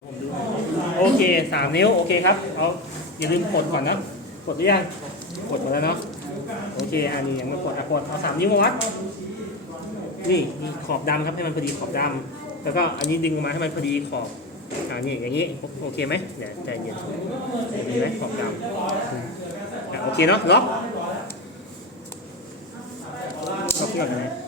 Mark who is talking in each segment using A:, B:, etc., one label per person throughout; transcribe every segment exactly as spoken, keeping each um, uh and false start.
A: โอเคสามนิ้วโอเคครับเอาอย่าลืมกดก่อนนะกดหรือยังกดหมดแล้วเนาะโอเคอันนี้ยังไม่กดอ่ะกดเอาสามนิ้วมาวัดนี่มีขอบดำครับให้มันพอดีขอบดำแล้วก็อันนี้ดึงมาให้มันพอดีขอบอ่านี่อย่างนี้โอเคไหมเดี๋ยวใจเย็นดีไหมขอบดำอ่ะโอเคเนาะล็อกล็อกเพื่อนนะ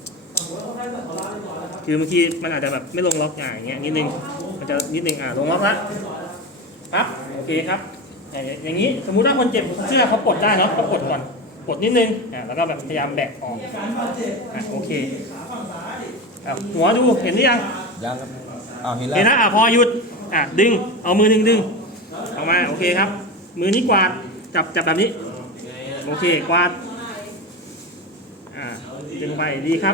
A: คือบางทีมันอาจจะแบบไม่ลงล็อกอย่างเงี้ยนิดนึงมันจะนิดนึงอ่ะลงล็อกละครับโอเคครับอย่างนี้สมมุติว่าคนเจ็บเสื้อเขาปลดได้เนาะเขาปลดก่อนปลดนิดนึงอ่ะแล้วก็แบบพยายามแบกออกอ่ะโอเคหัวดูเห็นหรือยัง
B: ยังครับอ้าวเห็นแล้ว
A: เห็นนะอ่ะพอหยุดอ่ะดึงเอามือดึงดึงออกมาโอเคครับมือนี้กวาดจับจับแบบนี้โอเคกวาดอ่ะดึงไปดีครับ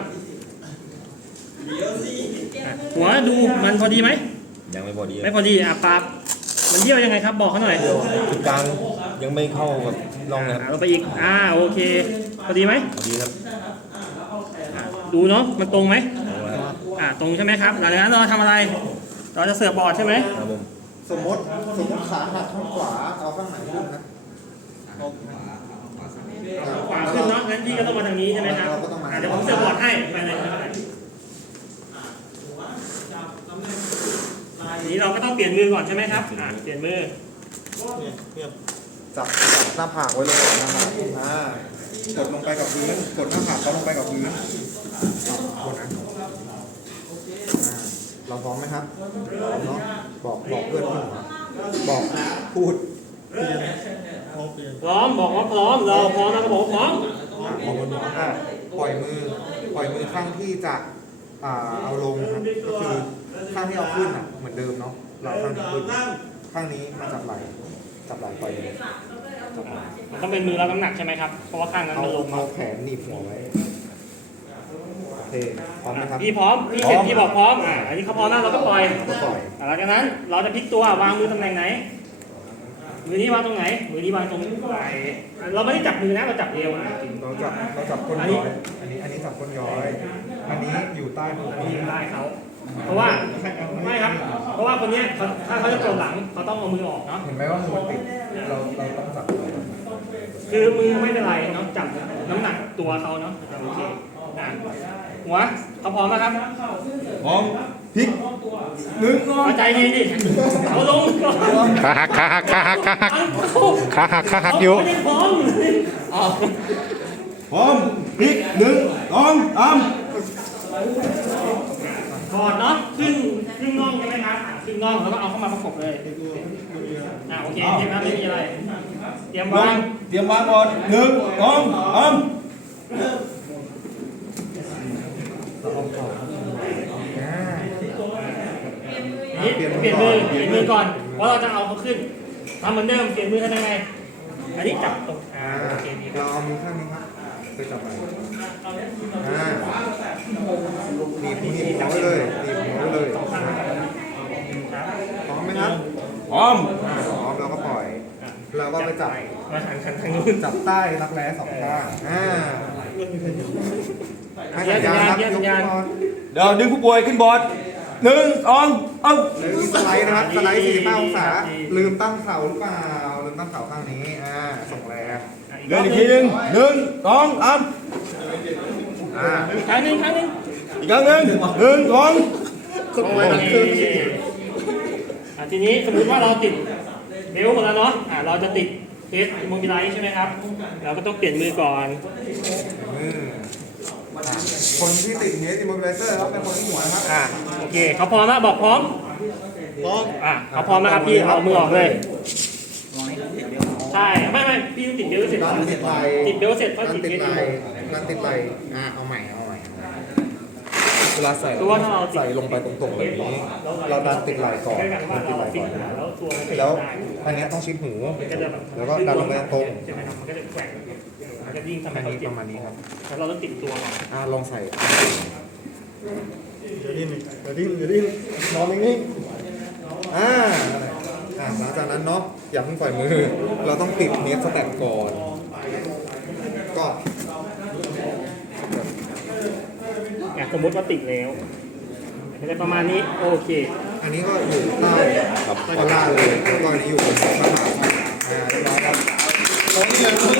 A: หัวดูมันพอดีไหม
B: ยังไม่พอดี
A: ไม่พอดีอ่ะปรับมันเยี่ยวยังไงครับบอกเขาหน่อย
B: จุดกลางยังไม่เข้ากับลองเลยครับ
A: ลงไปอีกอ่าโอเคพอดีไหม
B: พอดีครับ
A: ดูเนาะมันตรงไหมอ่าตรงใช่ไหมครับหลังจากนั้นเราทำอะไรเราจะเสิร์ฟบอร์ดใช่ไหม
B: ครับผม
C: สมมติสมมติขาหักข้างขวาเอาข้างไหนขึ้นนะ
A: ขวาขึ้นเนาะงั้นพี่ก็ต้องมาทางนี้ใช่ไหมครับเดี๋ยวผมเสิร์ฟบอร์ดให้ไปเลยทีนี้เราก็ต้องเปลี่ยนมือก่อนใช่ไหมครับอ่าเปลี่ยนมือ
C: จับจับหน้าผากไว้เลยนะครับอ่ากดลงไปกับพื้นกดหน้าผากเขาลงไปกับพื้นกดนะเราพร้อมไหมครับเนาะบอกบอกเพื่อนที่หัวบอกพูด
A: พร้อมบอกว่าพร้อมเราพร้อมนะก็บอกพร้อม
C: มองบนหัวอ่ะปล่อยมือปล่อยมือข้างที่จะอ่าเอาลงครับก็คือข้างที่เอาขึ้นอ่ะเหมือนเดิมเนาะเราข้างนี้ขึ้นข้างนี้มาจับไหล่จับไหล่ปล่อยเลย
A: มันต้องเป็นมือรับน้ำหนักใช่ไหมครับเพราะว่าข้างนั้นมันลง
C: เอาแขนหนีบหัวไว้โอเคพร้อมไหมครับ
A: พี่พร้อมพี่เห็นพี่บอกพร้อมอ่าอันนี้เขาพร้อมแล้วเราก็ปล่อย
C: ก็ปล่อย
A: หลังจากนั้นเราจะพลิกตัววางมือตำแหน่งไหนมือนี้วางตรงไหนมือนี้วางตรงไหนเราไม่ได้จับมือนะเราจับเอวอ่ะ
C: เราจับเราจับก้นย้อยอันนี้อันนี้จับก้นย้อยอันนี้อยู่ใต้มือ
A: อันนี้อยู่ใต้เขาเพราะว่าไม่ครับเพราะว่าคนนี้ถ้าเขาจะโจมหลังเขาต้องเอามือออกเนาะ
C: เห็นไหมว่ามือติดเราเราต้องจับ
A: คือมือไม่เป็นไรเนาะจับน้ำหนักตัวเขาเนาะโอเคหัวเขาพร้อมนะครับ
B: พร้อม
C: พลิกหนึ่ง
A: ใจดีดิเขาลง
D: ขาหักขาหักขาหักขาหักขาหักขาหักอยู่
A: พร้อม
B: พร้อมพลิกหนึ่งสองสาม
A: ถอดเนาะขึ้นขึ้นน่องใช่ไหมครับขึ้นน่องแล้วก็เอาเข้ามาประกบเลยอ่าโอเคเตรียมนะไม่มีอะไรเตรียมวาง
B: เตรียมวางก่อนหนึ่งสองสาม
A: นี่เปลี่ยนมือเปลี่ยนมือก่อนเพราะเราจะเอาเขาขึ้นทำเหมือนเดิมเปลี่ยนมือทำยังไงอันนี้จับตรงอ่าโอเคดี
C: เราเอามือข้างนี้ครับไปจับไปอ่าหนีบหนีบหัวเลยหนีบหัวเลยพร้อมไหมครับ
B: พร้อม
C: พร้อมเราก็ปล่อยเราก็ไปจับ
A: มาทางทางนู้น
C: จับใต้รักแร้สองข้างอ่า
A: สัญญาณครับสัญญาณ
B: เดี๋ยวดึงผู้ป่วยขึ้นบอร์ดหนึ่งสองเอ้า
C: สไลด์นะครับสไลด์สี่สิบห้าองศาลืมตั้งเข่าหรือเปล่าลืมตั้งเข่าข้างนี้อ่าส่งแรง
B: เดินอีกทีหนึ่งหนึ่งสองสาม
C: อ่า
A: ครั้งหนึ่งครั้งหนึ่ง
B: อีกครั้งหนึ่งหนึ่งสอง
A: ทีนี้สมมติว่าเราติดเบลต์หมดแล้วเนาะอ่าเราจะติดเทสโมบิไลซ์ใช่ไหมครับเราก็ต้องเปลี่ยนมือก่อน
C: คนที่ติดเฮดอิมโมบิไลเซอร์แล้วเป็นคนที่หัวนะครับ
A: อ่าโอเคเขาพร้อมแล้วบอกพร้อมพร้อมอ่าเขาพร้อมนะครับพี่เอามือออกเลยใช่ไม่ไม่พี่ต้องติดเบลต์เสร็จ
C: ติดไหล
A: ติดเบลต์เสร็จก็ติด
C: เฮดการติดไหลอ่าเอาใหม่เอาใหม่เวลาใส่ใส่ลงไปตรงๆแบบนี้เราดันติดไหลก่อนดันติดไหลก่อนแล้วอันนี้ต้องชิดหูแล้วก็ดันลงไปตรง
A: มันก็จะแกว่งมันจะยิ่งทำให้
C: เขาเจ็บประมาณนี้ครับ
A: แล้วเราต้องติดตัวก่อน
C: อ่าลองใส่เดี๋ยวดิ้นเดี๋ยวดิ้นเดี๋ยวดิ้นนอนนิ่งๆอ่าอ่าหลังจากนั้นเนาะอย่าเพิ่งปล่อยมือเราต้องติดเนสสแต็กก่อนก็
A: สมมติว่าติดแล้วจะประมาณนี้โอเค
C: อันนี้ก็อยู่ใต้ด้านล่างเลยแล้วก็อันนี้อยู่บนข้างหลังอ่าเรียบร้อยครับ